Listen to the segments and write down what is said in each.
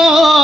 Joy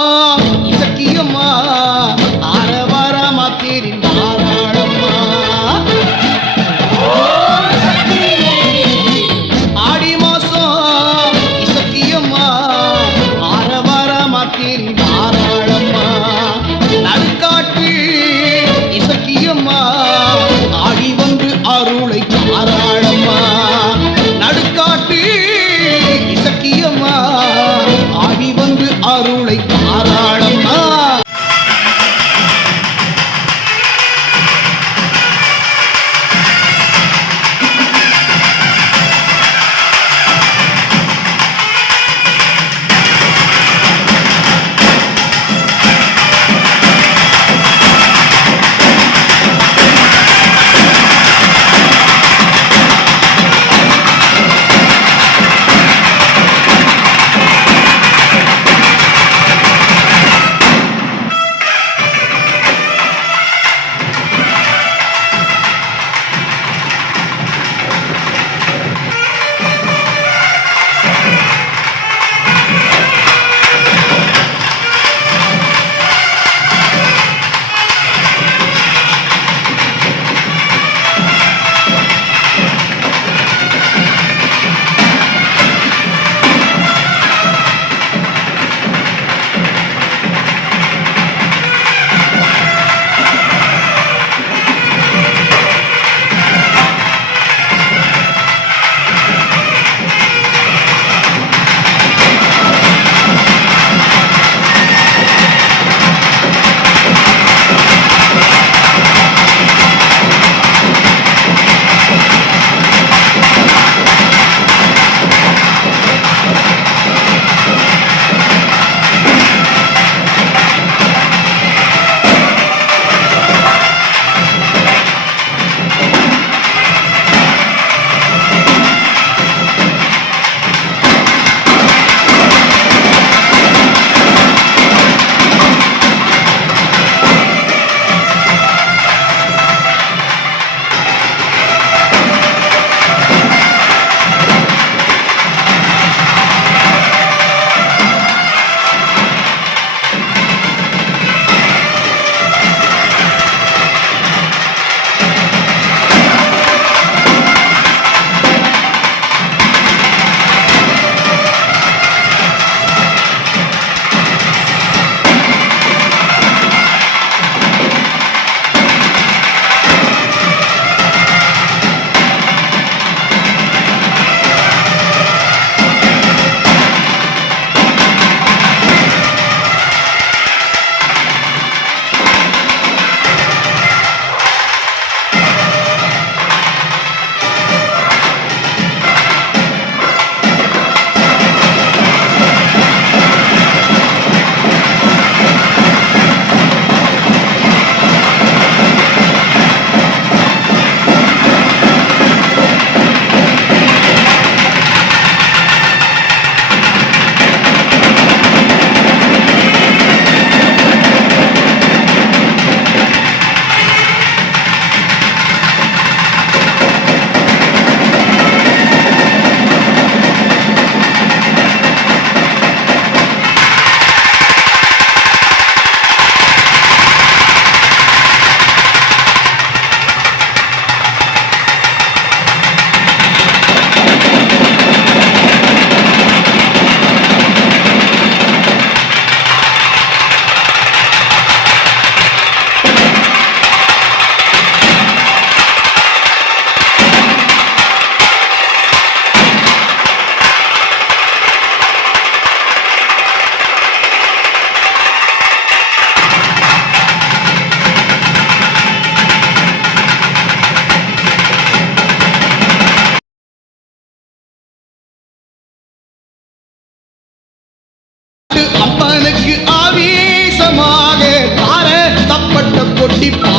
keep on.